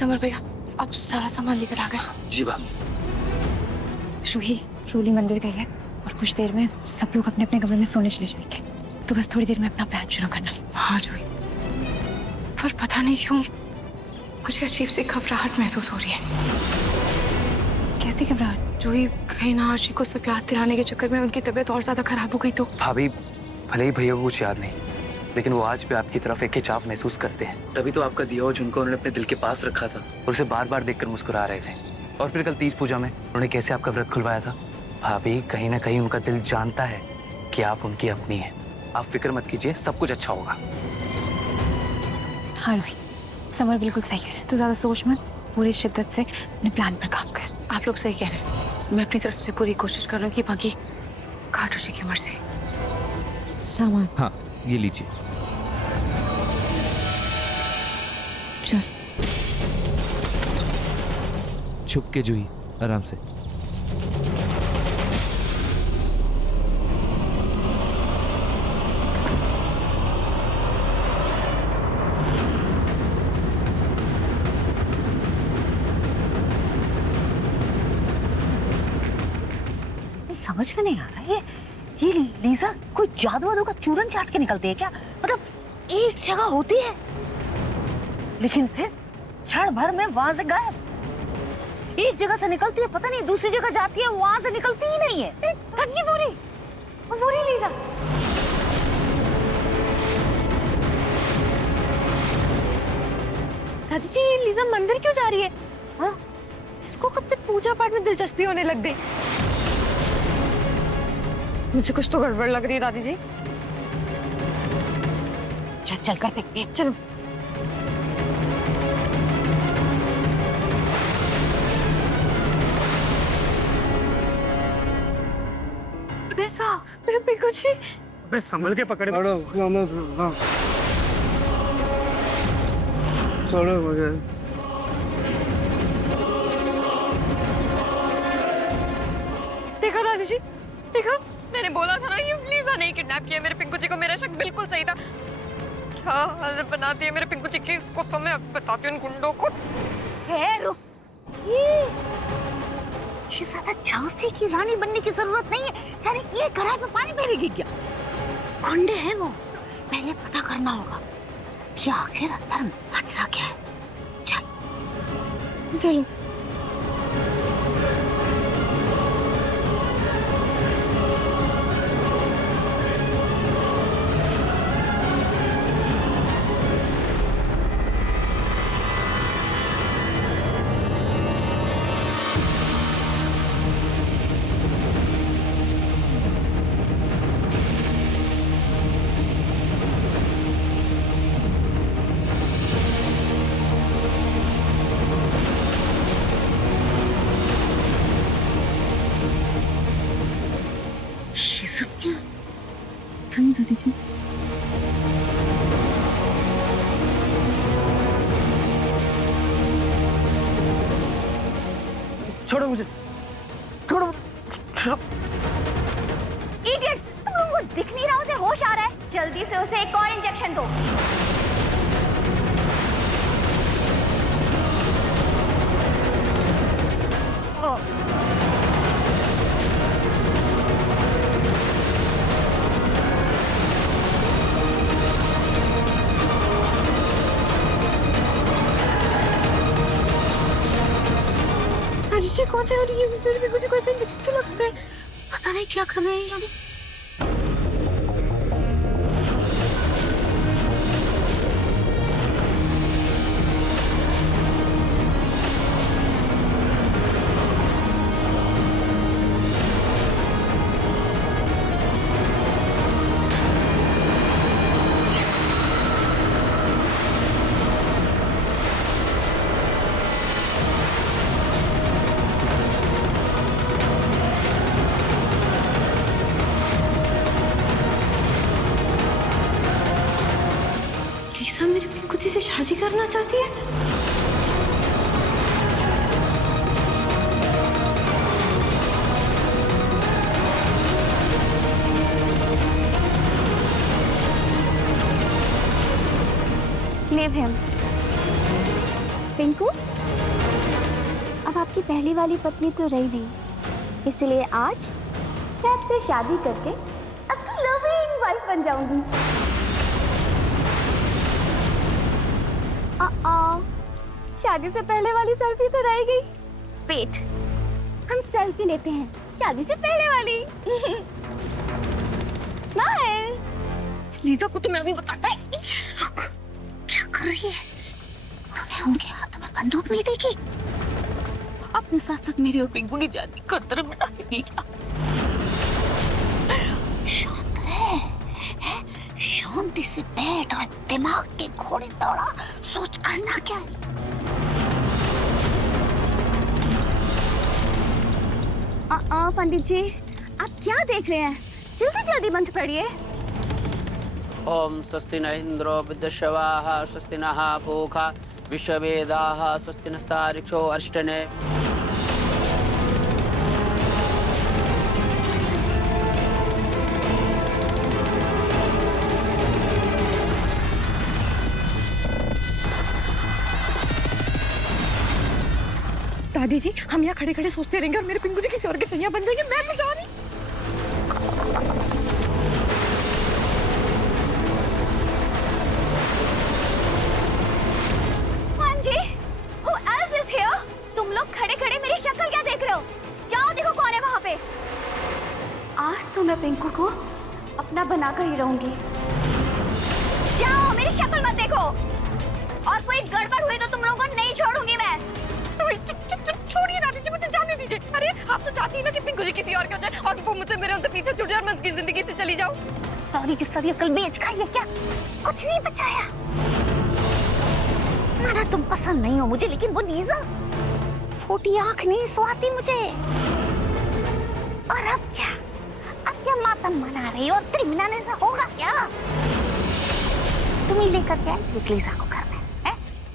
Summer भैया आप सारा सामान लेकर आ गए। जी भाभी। रूही रूली मंदिर गई है और कुछ देर में सब लोग अपने अपने कमरे में सोने चले जाएंगे, तो बस थोड़ी देर में अपना प्लान शुरू करना। हाँ जूही, पर पता नहीं क्यों मुझे अजीब सी घबराहट महसूस हो रही है। कैसी घबराहट? जूही, कहीं ना आशी को सब याद दिलाने के चक्कर में उनकी तबीयत और ज्यादा खराब हो गई तो। भाभी भले ही भैया को कुछ याद नहीं, लेकिन वो आज भी आपकी तरफ एक खिंचाव महसूस करते हैं। तभी तो आपका दिया हुआ झुमका उन्होंने अपने दिल के पास रखा था और उसे बार बार देखकर मुस्कुरा रहे थे। और फिर कल तीज पूजा में उन्होंने कैसे आपका व्रत खुलवाया था। भाभी कहीं ना कहीं उनका दिल जानता है कि आप उनकी अपनी हैं। आप फिक्र मत कीजिए, सब कुछ अच्छा होगा। हाँ रूही, समर बिल्कुल सही है, तू ज्यादा सोच मत, पूरी शिद्दत से अपने प्लान पर काम कर। आप लोग सही कह रहे हैं, मैं अपनी तरफ से पूरी कोशिश कर रहा हूँ कि बाकी खाटू जी की मर्जी। सामान हाँ ये लीजिए। चल। छुप के जूही, आराम से। समझ में नहीं आ रहा ये लीजा कोई जादू वादू का चूरन चाट के निकलती है क्या? मतलब एक जगह होती है लेकिन फिर क्षण भर में वहां से गायब। एक जगह से निकलती है, पता नहीं दूसरी जगह जाती है, वहां से निकलती ही नहीं है। जी वो रही लीजा। दादी जी लीजा मंदिर क्यों जा रही है? हाँ? इसको कब से पूजा पाठ में दिलचस्पी होने लग गई? मुझे कुछ तो गड़बड़ लग रही है दादी जी। चल चल करते हैं। चलो। पिंकू जी, अबे संभल के पकड़े। छोड़ो मुझे। देखा दादी जी, देखा मैंने बोला था ना ये लीजा नहीं किडनैप किया मेरे पिंकू जी को। मेरा शक बिल्कुल सही था। क्या हालत बनाती है मेरे पिंकू जी की, इसको तो मैं बताती हूँ गुंडों को। रुक, ये ज्यादा झांसी की रानी बनने की जरूरत नहीं है। सारे ये घड़ा में पानी फेरेगी क्या? गुंडे हैं वो, पहले पता करना होगा कि आखिर अंदर बचरा क्या है। चल चलो। ये सब क्या? पता नहीं दादी जी। छोड़ो मुझे, छोड़ो मुझे, छोड़ो। इडियट्स, तुम लोगों को दिख नहीं रहा उसे होश आ रहा है? जल्दी से उसे एक और इंजेक्शन दो। दादी कौन है और ये मेरे पिंकू जी को ऐसे इंजेक्शन क्यों लग रहे हैं? पता नहीं क्या कर रहे हैं ये लोग। लीजा मेरे पिंकू जी से शादी करना चाहती है? Leave him. पिंकू, अब आपकी पहली वाली पत्नी तो रही नहीं, इसलिए आज मैं आपसे शादी करके आपकी लविंग वाइफ बन जाऊंगी। शादी से पहले वाली सेल्फी तो रह गई। वेट, हम सेल्फी लेते हैं शादी से पहले वाली। स्माइल। लीजा को तो मैं अभी बताता है। रुक, क्या कर रही है? तूने उनके हाथों में बंदूक नहीं देखी? अपने साथ साथ मेरी और पिंकू की जान की खतरे में डालेगी क्या? शांत है? शांति से बैठ और दिमाग के घोड़े दौड़ा, सोच करना क्या है? पंडित जी, आप क्या देख रहे हैं? जल्दी जल्दी मंत्र पढ़िए। ओम स्वस्ति न इंद्रो विद्यश्रवाः स्वस्ति नः पूषा विश्ववेदाः स्वस्ति नस्तार्क्ष्यो अरिष्टने। दादी जी, हम यहाँ खड़े खड़े सोचते रहेंगे और मेरे पिंकू जी किसी और के सैया बन जाएंगे। मैं तो जा नहीं। Who else is here? तुम लोग खड़े खड़े मेरी शक्ल क्या देख रहे हो? जाओ देखो कौन है वहाँ पे। आज तो मैं पिंकू को अपना बनाकर ही रहूंगी। जाओ, मेरी शक्ल मत देखो। और कोई गड़बड़ हुई तो तुम लोगों को नहीं छोड़ूंगी मैं। छोड़िए दादी जी, मुझे जाने दीजिए। अरे आप तो चाहती है ना कि पिंकू जी किसी और के हो जाए और वो मुझसे मेरे उनसे पीछे छूट जाए और मैं उनकी जिंदगी से चली जाऊं। सारी की सारी अकल बेच खाई है क्या? कुछ नहीं बचाया। ना तुम पसंद नहीं हो मुझे, लेकिन वो लीजा फूटी आंख नहीं सुहाती मुझे। और अब क्या मातम मना रही हो? तेरी मनाने से होगा क्या? तुम ही लेकर के आई थी इस लीजा को घर में,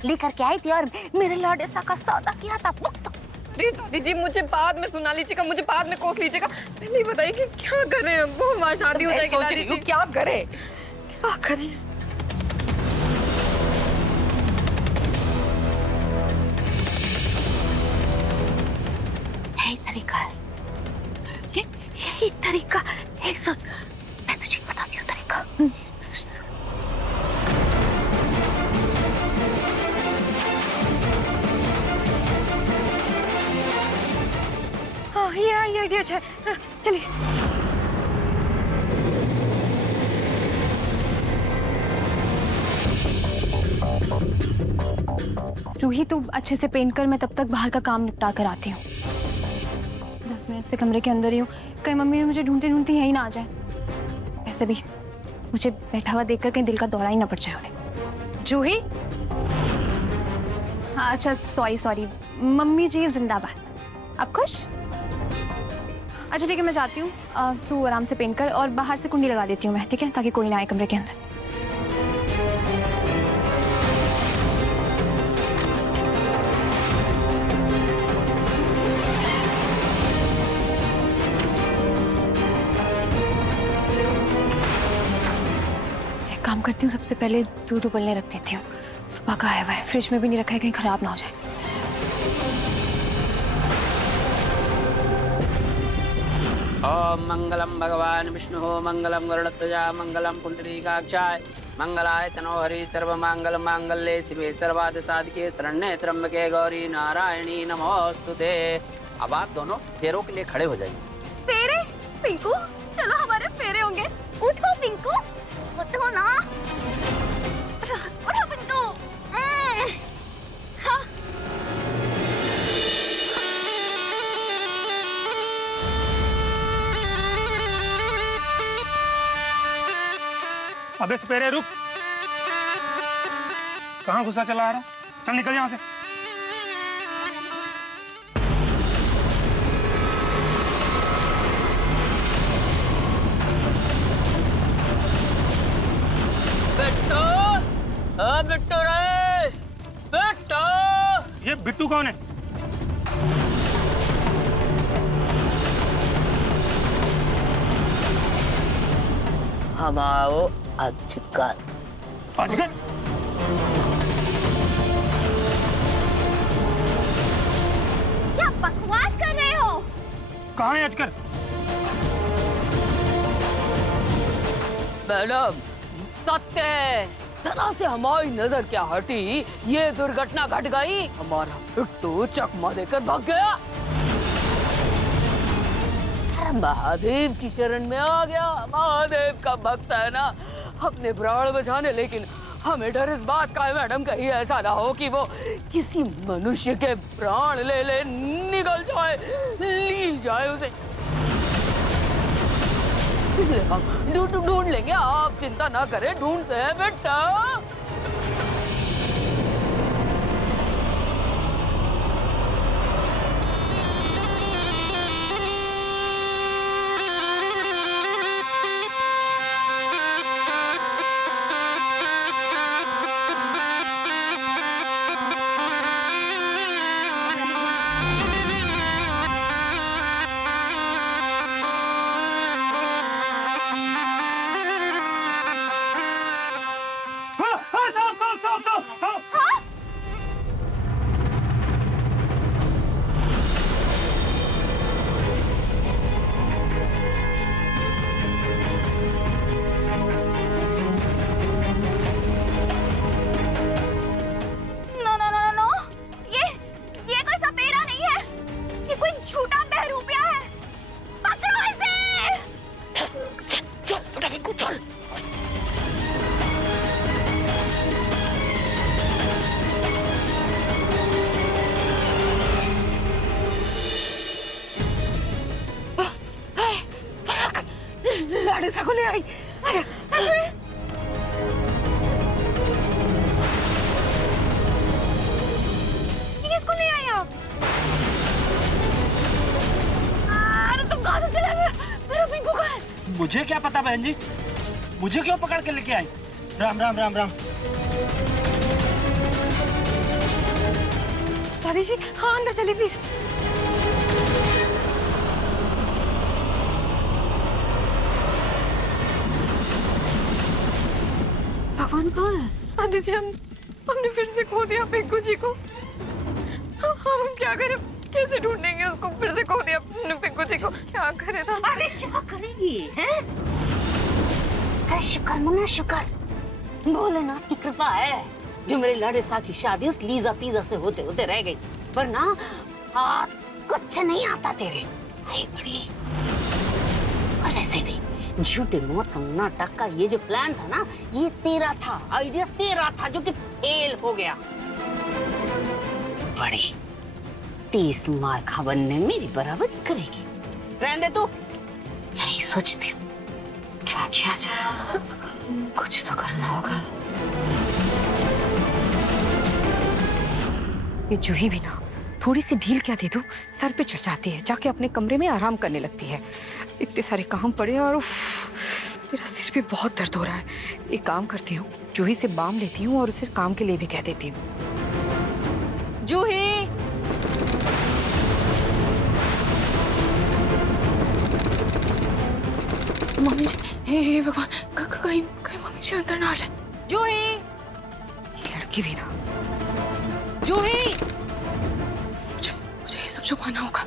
लेकर के आई थी और मेरे लौडेसा का सौदा किया था। अरे दादी जी, मुझे बाद में सुना लीजिएगा, मुझे बाद में कोस लीजिएगा। पहले बताइए कि क्या करें? वो हमारी शादी हो जाएगी दादी जी। क्या करें? क्या करें? यही तरीका है, यही तरीका। एक सुन, मैं तुझे बताती हूँ तरीका। हाँ, ये आइडिया अच्छा है। चलिए। रूही, तू अच्छे से पेंट कर, मैं तब तक बाहर का काम निपटा कर आती हूँ। 10 मिनट से कमरे के अंदर ही हूँ, कहीं मम्मी मुझे ढूंढते ढूंढते यहीं ना आ जाए। ऐसे भी मुझे बैठा हुआ देखकर कहीं दिल का दौरा ही ना पड़ जाए उन्हें। जूही, हाँ अच्छा, सॉरी, मम्मी जी जिंदाबाद। आप खुश? अच्छा ठीक है, मैं जाती हूँ। तू आराम से पेंट कर और बाहर से कुंडी लगा देती हूँ मैं, ठीक है, ताकि कोई ना आए कमरे के अंदर। एक काम करती हूँ, सबसे पहले दूध उबलने रख देती हूँ। सुबह का आया हुआ है, फ्रिज में भी नहीं रखा है, कहीं खराब ना हो जाए। ओम मंगलम भगवान विष्णु मंगलम गरुड़ध्वजा मंगलम पुंडरीकाक्षाय मंगलाय तनोहरि सर्वमंगल मांगल्ये शिवे सर्वार्थ साधिके शरण्ये त्र्यंबके गौरी नारायणी नमोस्तुते। अब आप दोनों फेरों के लिए खड़े हो जाइए। फेरे? पिंकू, चलो हमारे फेरे होंगे। उठो पिंकू, उठो ना। उठो पिंकू। हाँ। अबे सपेरे रुक, कहाँ गुस्सा चला आ रहा? चल निकल यहाँ से। बिट्टू, बिट्टू रे, बिट्टू। ये बिट्टू कौन है? हम आओ अजगर। अजगर? कहाँ है अजगर? मैडम सत्य है, जरा से हमारी नजर क्या हटी, ये दुर्घटना घट गई, हमारा बिट्टू चकमा देकर भाग गया। अरे महादेव की शरण में आ गया, महादेव का भक्त है ना, अपने प्राण बचाने, लेकिन हमें डर इस बात का है मैडम, कहीं ऐसा ना हो कि वो किसी मनुष्य के प्राण ले निकल जाए, ली जाए उसे। इसलिए हम ढूंढ लेंगे, आप चिंता ना करें, ढूंढते हैं बेटा। लाडू को ले आई। आजा, किसको ले आई आप? अरे तुम कहाँ से चले गए? मेरा पिंकू कहाँ है? मुझे क्या पता बहन जी, मुझे क्यों पकड़ के लेके आई? राम राम राम राम। दादी जी हाँ अंदर चलिए प्लीज। भगवान कौन है? दादी जी हमने फिर से खो दिया पिंकू जी को। हम क्या करें, कैसे ढूंढेंगे उसको? फिर से खो दिया हमने पिंकू जी को, क्या करें? अरे क्या करेगी हैं? शुक्र मुन्ना शुक्र, भोलेनाथ की कृपा है जो मेरे लाडे सा की शादी उस लीजा पीजा से होते होते रह गई, वरना हाथ कुछ नहीं आता तेरे। बड़ी और वैसे भी झूठे मौत का नाटक का ये जो प्लान था ना, ये तेरा था, आइडिया तेरा था, जो कि फेल हो गया। बड़ी 30 मार खा बनने मेरी बराबरी करेगी। रहने दो, यही सोचती हूँ क्या किया जाए, कुछ तो करना होगा। ये जूही भी ना थोड़ी सी ढील क्या दे दूं, सर पे चढ़ जाती है, जाके अपने कमरे में आराम करने लगती है। इतने सारे काम पड़े और उफ, मेरा सिर भी बहुत दर्द हो रहा है। एक काम करती हूँ, जूही से बाम लेती हूँ और उसे काम के लिए भी कह देती हूँ। जूही, मम्मी जी, हे भगवान, कहीं मम्मी जी अंदर ना आ जाए। जूही, ये लड़की भी ना, जूही, मुझे ये सब छुपाना होगा।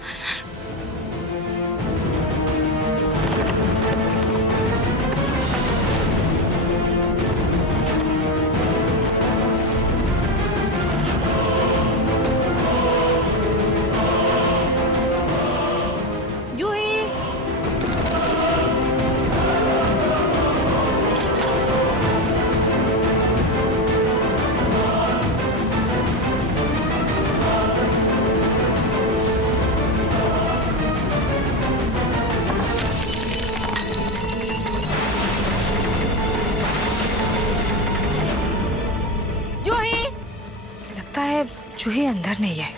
लगता है जूही अंदर नहीं है।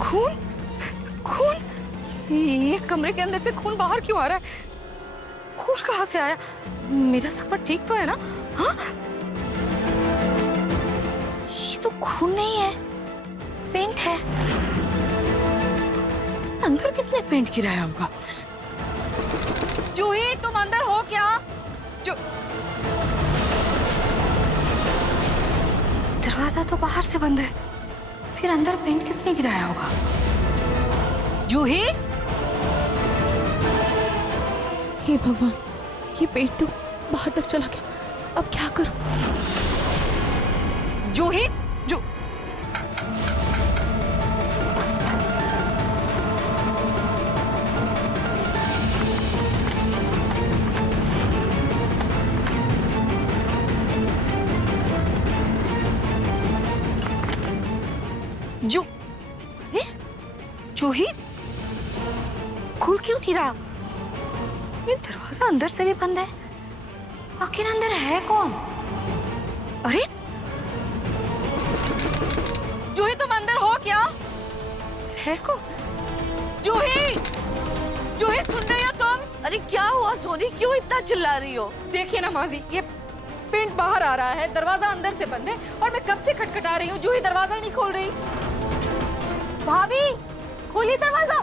खून, खून, ये कमरे के अंदर से खून बाहर क्यों आ रहा है? खून कहाँ से आया? मेरा सफर ठीक तो है ना? हाँ, ये तो खून नहीं है, पेंट है। अंदर किसने पेंट गिराया होगा? जूही तुम अंदर हो क्या? दरवाजा तो बाहर से बंद है, फिर अंदर पेंट किसने गिराया होगा? जूही, हे भगवान, ये पेंट तो बाहर तक चला गया। अब क्या करूं? जूही, जूही, खुल क्यों नहीं रहा? ये दरवाजा अंदर से भी बंद है। आखिर अंदर है कौन? अरे जूही, तुम अंदर हो क्या? है कौन? जूही, जूही सुन रही हो तुम? अरे क्या हुआ सोनी, क्यों इतना चिल्ला रही हो? देखिए ना माजी, ये पेंट बाहर आ रहा है, दरवाजा अंदर से बंद है और मैं कब से खटखटा रही हूँ, जूही दरवाजा ही नहीं खोल रही। भाभी, खोलिए दरवाजा।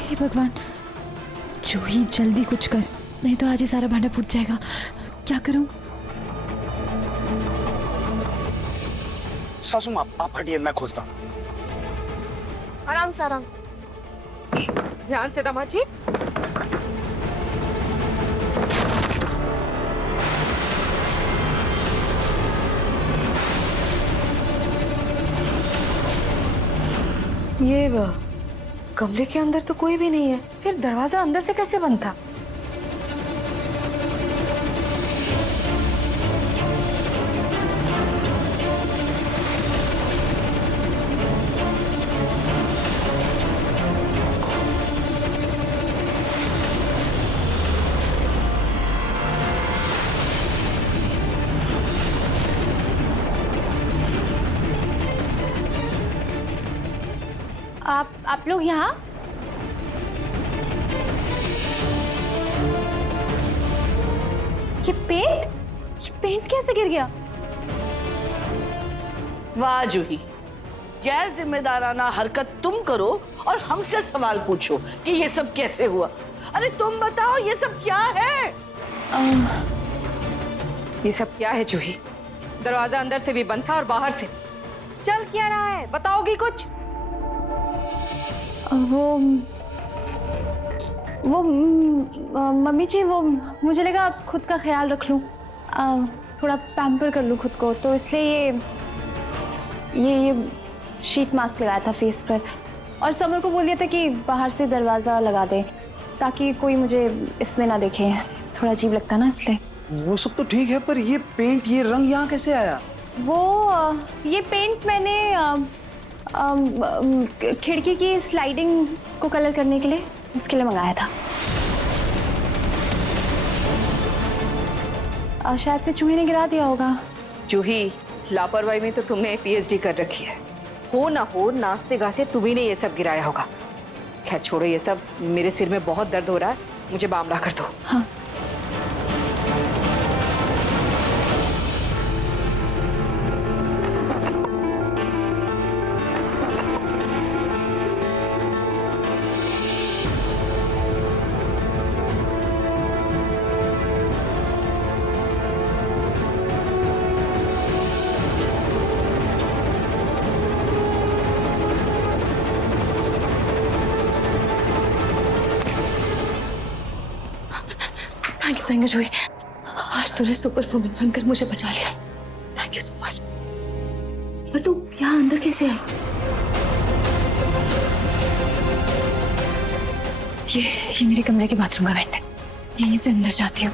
हे भगवान, जूही जल्दी कुछ कर, नहीं तो आज ही सारा भांडा फूट जाएगा। क्या करूं? सासू माँ, आप हटिए, मैं खोलता हूँ। आराम से, आराम से, ध्यान से दामाद जी। ये कमरे के अंदर तो कोई भी नहीं है, फिर दरवाजा अंदर से कैसे बंद था? आप लोग यहाँ? ये पेंट कैसे गिर गया? वाह जूही, गैर जिम्मेदाराना हरकत तुम करो और हमसे सवाल पूछो कि ये सब कैसे हुआ। अरे तुम बताओ, ये सब क्या है? ये सब क्या है जूही? दरवाजा अंदर से भी बंद था और बाहर से। चल क्या रहा है, बताओगी कुछ? वो मम्मी जी, वो मुझे लगा आप खुद का ख्याल रख लूं, थोड़ा पैम्पर कर लूं खुद को, तो इसलिए ये शीट मास्क लगाया था फेस पर, और समर को बोल दिया था कि बाहर से दरवाज़ा लगा दे ताकि कोई मुझे इसमें ना देखे, थोड़ा अजीब लगता ना इसलिए। वो सब तो ठीक है, पर ये पेंट, ये रंग यहाँ कैसे आया? ये पेंट मैंने खिड़की की स्लाइडिंग को कलर करने के लिए, उसके लिए मंगाया था। शायद से चूहे ने गिरा दिया होगा। जूही, लापरवाही में तो तुमने पीएचडी कर रखी है, हो ना हो नाचते गाते तुम्ही ने ये सब गिराया होगा। खैर छोड़ो ये सब, मेरे सिर में बहुत दर्द हो रहा है, मुझे बामला कर दो। हाँ। थैंक यू जूही, आज तूने सुपर वुमन बनकर मुझे बचा लिया। Thank you so much. पर तू यहाँ अंदर कैसे आई? ये मेरे कमरे के बाथरूम का वेंट है, यहीं से अंदर जाती हूँ।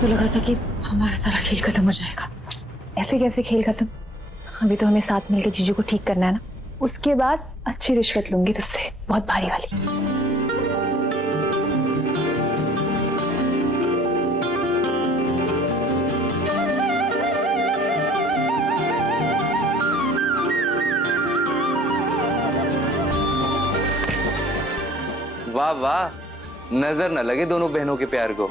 तो लगा था कि हमारा सारा खेल खत्म हो जाएगा। ऐसे कैसे खेल खत्म? अभी तो हमें साथ मिलकर जीजू को ठीक करना है ना, उसके बाद अच्छी रिश्वत लूंगी तुझसे, बहुत भारी वाली। वाह वाह, नजर न लगे दोनों बहनों के प्यार को।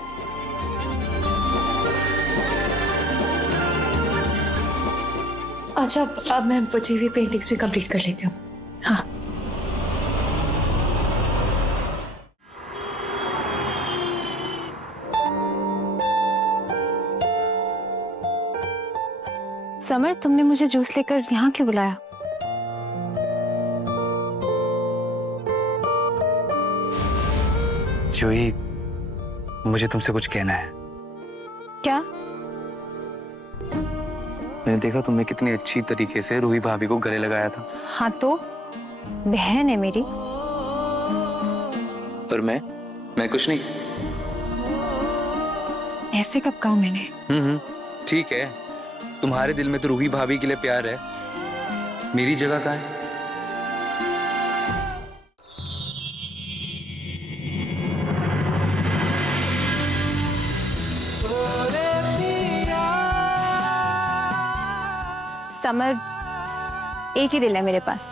अच्छा, अब मैं बची हुई पेंटिंग्स भी कंप्लीट कर लेती हूँ। हाँ। समर, तुमने मुझे जूस लेकर यहाँ क्यों बुलाया? जूही, मुझे तुमसे कुछ कहना है। क्या? मैंने देखा तुमने कितनी अच्छी तरीके से रूही भाभी को गले लगाया था। हाँ तो बहन है मेरी। और मैं कुछ नहीं। ऐसे कब कहा मैंने? ठीक है, तुम्हारे दिल में तो रूही भाभी के लिए प्यार है, मेरी जगह कहाँ है? समर, एक ही दिल है मेरे पास।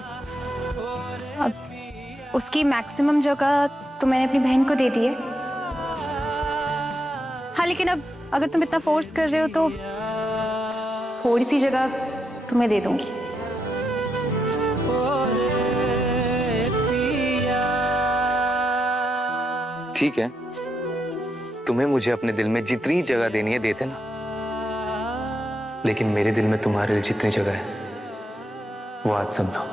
अब उसकी मैक्सिमम जगह तो मैंने अपनी बहन को दे दी है। हाँ, लेकिन अब अगर तुम इतना फोर्स कर रहे हो तो थोड़ी सी जगह तुम्हें दे दूंगी। ठीक है, तुम्हें मुझे अपने दिल में जितनी जगह देनी है देते ना, लेकिन मेरे दिल में तुम्हारे लिए जितनी जगह है वो आज समझो।